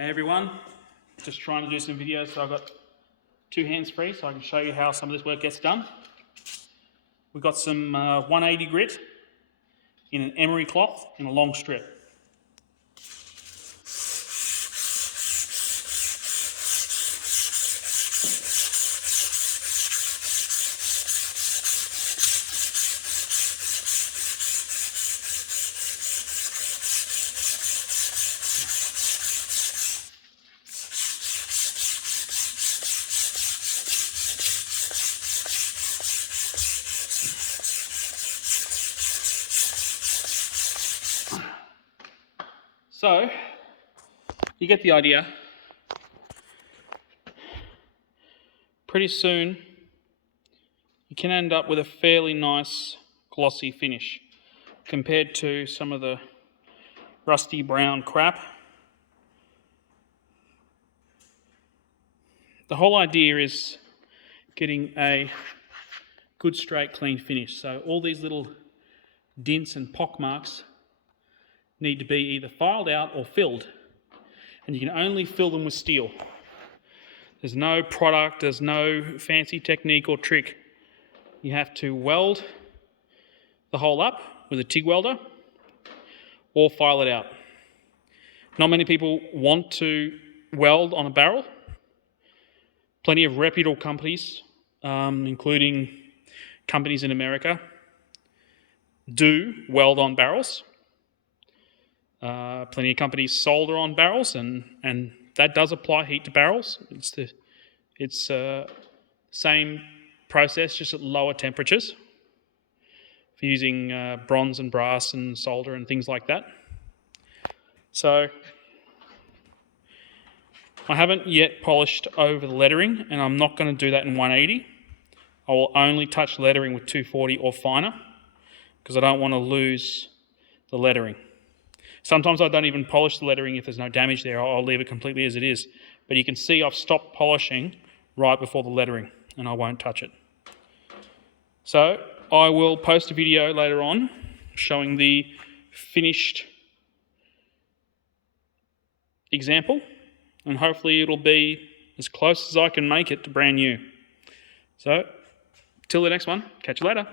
Hey everyone, just trying to do some videos, so I've got two hands free so I can show you how some of this work gets done. We've got some 180 grit in an emery cloth in a long strip. So, you get the idea. Pretty soon, you can end up with a fairly nice glossy finish compared to some of the rusty brown crap. The whole idea is getting a good straight clean finish. So all these little dints and pock marks need to be either filed out or filled, and you can only fill them with steel. There's no product, there's no fancy technique or trick. You have to weld the hole up with a TIG welder or file it out. Not many people want to weld on a barrel. Plenty of reputable companies, including companies in America, do weld on barrels. Plenty of companies solder on barrels, and that does apply heat to barrels. It's the same process, just at lower temperatures, for using bronze and brass and solder and things like that. So I haven't yet polished over the lettering, and I'm not going to do that in 180. I will only touch lettering with 240 or finer, because I don't want to lose the lettering. Sometimes I don't even polish the lettering if there's no damage there. I'll leave it completely as it is. But you can see I've stopped polishing right before the lettering, and I won't touch it. So I will post a video later on showing the finished example, and hopefully it'll be as close as I can make it to brand new. So till the next one, catch you later.